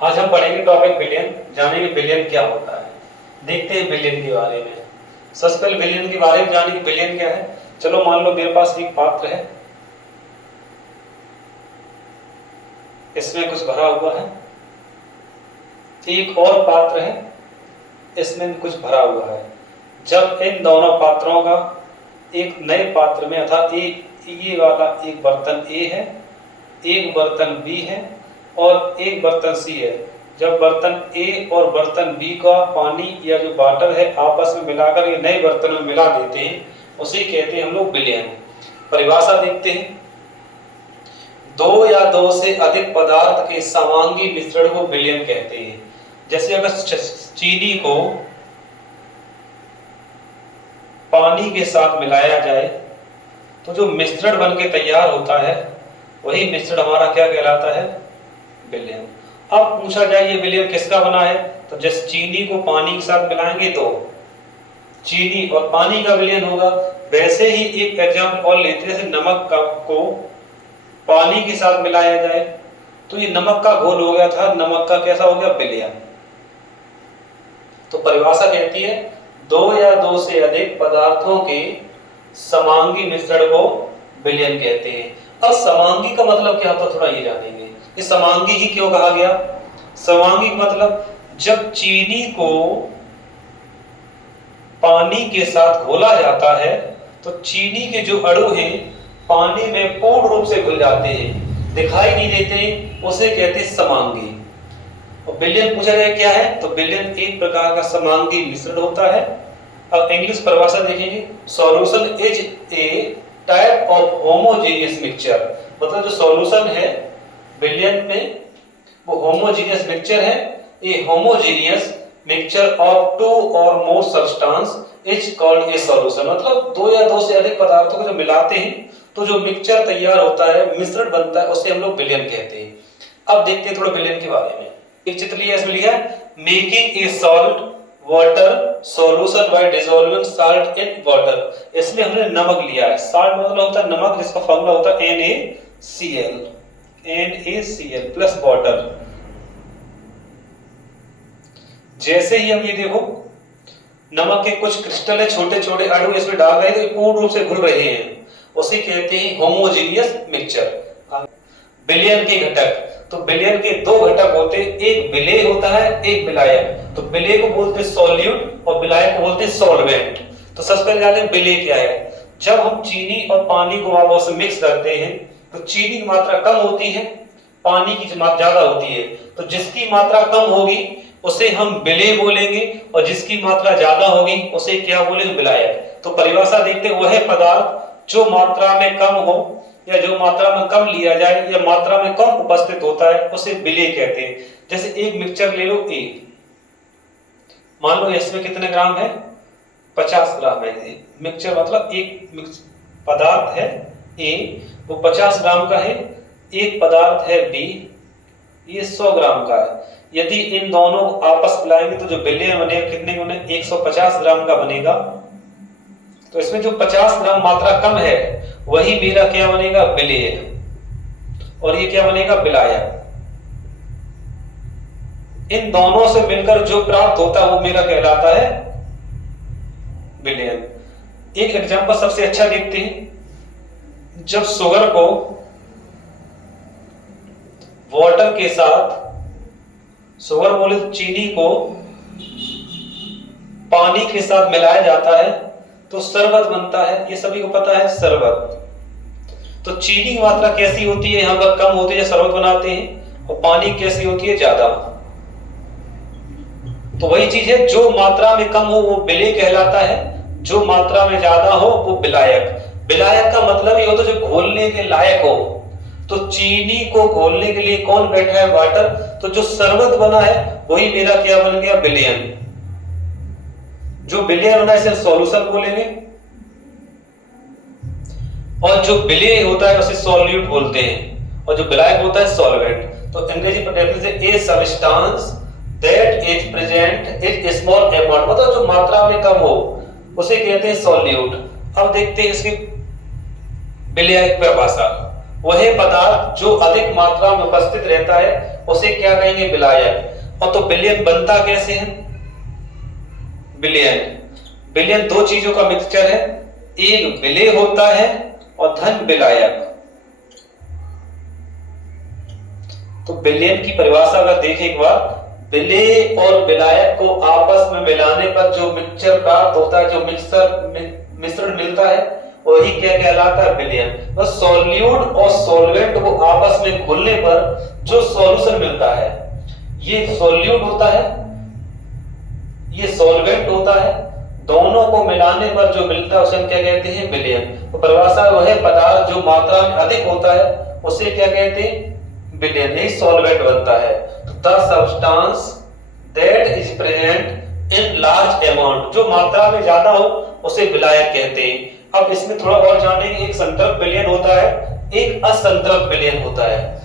आज हम पढ़ेंगे टॉपिक बिलियन, जानेंगे बिलियन क्या होता है। देखते हैं बिलियन के बारे में। सबसे पहले बिलियन के बारे में जानेंगे बिलियन क्या है। चलो मान लो मेरे पास एक पात्र है, इसमें कुछ भरा हुआ है, एक और पात्र है, इसमें कुछ भरा हुआ है। जब इन दोनों पात्रों का एक नए पात्र में अर्थात ये वाला एक बर्तन ए है, एक बर्तन बी है और एक बर्तन सी है, जब बर्तन ए और बर्तन बी का पानी या जो वाटर है आपस में मिलाकर ये नए बर्तन में मिला देते हैं, उसे कहते हैं हम लोग बिलियन। परिभाषा देखते हैं, दो या दो से अधिक पदार्थ के समांगी मिश्रण को बिलियन कहते हैं। जैसे अगर चीनी को पानी के साथ मिलाया जाए तो जो मिश्रण बन के तैयार होता है वही मिश्रण हमारा क्या कहलाता है, बिलियन। अब पूछा जाए ये बिलियन किसका बना है, तो जैसे चीनी को पानी के साथ मिलाएंगे तो चीनी और पानी का बिलियन होगा। वैसे ही एक एग्जाम्पल और लेते हैं, जैसे नमक को पानी के साथ मिलाया जाए तो ये नमक का घोल हो गया था, नमक का कैसा हो गया, बिलियन। तो परिभाषा कहती है दो या दो से अधिक पदार्थों के समांगी मिश्रण को बिलियन कहते हैं। अब समांगी का मतलब क्या होता, थोड़ा ये जानेंगे। ये समांगी ही क्यों कहा गया, समांगी मतलब जब चीनी को पानी के साथ घोला जाता है तो चीनी के जो अणु हैं पानी में पूर्ण रूप से घुल जाते हैं, दिखाई नहीं देते, उसे कहते हैं समांगी। और बिलियन पूछा जाए क्या है, तो बिलियन एक प्रकार का समांगी मिश्रण होता है। अब इंग्लिश परिभाषा देखेंगे, solution is a type of homogeneous mixture. मतलब जो सॉल्यूशन है बिलियन में वो होमोजेनियस मिक्सचर है। ए होमोजेनियस मिक्सचर ऑफ टू और more substance is called a solution. मतलब दो या दो से अधिक पदार्थों को जब मिलाते हैं तो जो मिक्सचर तैयार होता है, मिश्रण बनता है, उसे हम लोग बिलियन कहते हैं। अब देखते हैं थोड़ा बिलियन के बारे में। एक चित्र लिया, इसमें लिखा है making a salt water solution bye dissolving salt in water. इसमें हमने नमक लिया है, साल्ट मतलब होता है नमक, जिसका फॉर्मूला होता है NaCl, NaCl प्लस वाटर। जैसे ही हम ये देखो नमक के कुछ क्रिस्टल है, छोटे छोटे अणु इसमें डाल रहे हैं तो पूर्ण रूप से घुल रहे हैं, उसे कहते हैं होमोजेनियस मिक्सचर। बिलियन के घटक, तो बिलियन के दो घटक होते हैं, एक विलेय होता है, एक विलायक। तो विलेय को बोलते हैं सॉल्यूट और विलायक को बोलते हैं सॉल्वेंट। तो सबसे पहले जाने विलेय क्या है। जब हम चीनी और पानी को आपस में मिक्स करते हैं तो चीनी की मात्रा कम होती है, पानी की मात्रा ज्यादा होती है। तो जिसकी मात्रा कम होगी उसे हम विलेय बोलेंगे और जिसकी मात्रा ज्यादा होगी उसे क्या बोलेंगे, विलायक। तो परिभाषा देखते हैं, वह पदार्थ जो मात्रा में कम हो या जो मात्रा में कम लिया जाए या मात्रा में कम उपस्थित होता है उसे विलेय कहते हैं। जैसे एक मिक्सचर ले लो ए, मान लो इसमें कितने ग्राम है, 50 ग्राम है। मिक्सचर मतलब एक पदार्थ है ए, वो 50 ग्राम का है। एक पदार्थ है बी, ये 100 ग्राम का है। यदि इन दोनों को आपस मिलाएंगे तो जो बिलियन बनेगा कितने का बनेगा, 150 ग्राम का बनेगा। तो इसमें जो 50 ग्राम मात्रा कम है वही मेरा क्या बनेगा, विलेय, और ये क्या बनेगा, विलायक। इन दोनों से मिलकर जो प्राप्त होता है वो मेरा कहलाता है बिलियन। एक एग्जांपल सबसे अच्छा देखते हैं। जब शुगर को वाटर के साथ, शुगर बोले तो चीनी को पानी के साथ मिलाया जाता है तो शरबत बनता है, ये सभी को पता है, शरबत। तो चीनी की मात्रा कैसी होती है, यहां पर कम होती है, शरबत बनाते हैं, और पानी कैसी होती है, ज्यादा। तो वही चीज है, जो मात्रा में कम हो वो विलेय कहलाता है, जो मात्रा में ज्यादा हो वो विलायक। विलायक का मतलब ये होता है जो घोलने के लायक हो। तो चीनी को घोलने के लिए कौन बैठा है, वाटर। तो जो शरबत बना है वही मेरा क्या बन गया, बिलियन। जो बिलियन बना है इसे सॉल्यूशन बोलेंगे, और जो विलेय होता है उसे सॉल्यूट बोलते हैं, और जो विलायक होता है सॉल्वेंट। तो अंग्रेजी पर definition a substance that is present in small amount, मतलब जो मात्रा में कम हो उसे कहते हैं सॉल्यूट। अब देखते हैं इसकी विलायक परिभाषा। वह पदार्थ जो अधिक मात्रा में उपस्थित रहता है उसे क्या कहेंगे, विलायक। और तो विलयन बनता कैसे है, विलयन दो चीजों का मिक्सचर है, एक विलेय होता है और धन विलायक। तो विलयन की परिभाषा अगर देखें एक बार, विलेय और विलायक को आपस में मिलाने पर जो मिक्सचर प्राप्त होता है, जो मिश्रण मिलता है, वही क्या कहलाता है, विलयन। तो सॉल्यूट और सॉल्वेंट को आपस में घुलने पर जो सॉल्यूशन मिलता है, ये सॉल्यूट होता है, ये सॉल्वेंट होता है, दोनों को मिलाने पर जो मिलता है उसे हम क्या कहते हैं, विलयन। तो परिभाषा वह पदार्थ जो मात्रा में अधिक होता है उसे क्या कहते हैं, विलयन, यही सॉल्वेंट बनता है। तो the substance that is present in large amount, जो मात्रा में ज्यादा हो उसे विलायक कहते हैं। अब इसमें थोड़ा और जानेंगे, एक संतृप्त विलयन होता है, एक असंतृप्त विलयन होता है।